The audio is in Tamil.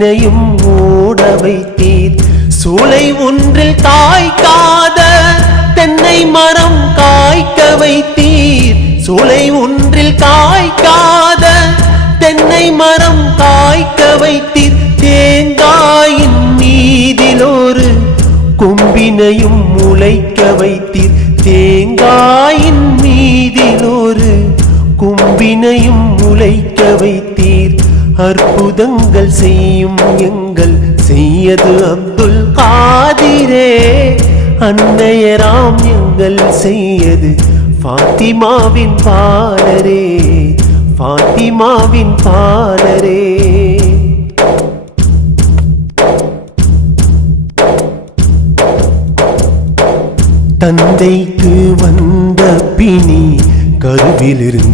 கொம்பினையும் மூட வைத்தீர். சூளை ஒன்றில் காய்க்காத தென்னை மரம் காய்க்க வைத்தீர். சூளை ஒன்றில் காய்க்காத தென்னை மரம் காய்க்க வைத்தீர். தேங்காயின் மீதில் ஒரு கொம்பினையும் முளைக்க வைத்தீர். தேங்காயின் மீதில் ஒரு கொம்பினையும் முளைக்க வைத்தீர். அற்புதங்கள் செய்யும் எங்கள் செய்யது அப்துல் காதிரே. அன்னையராம் எங்கள் செய்யது ஃபாத்திமாவின் பாலரே, ஃபாத்திமாவின் பாலரே. தந்தைக்கு வந்த பிணி கருவிலிருந்து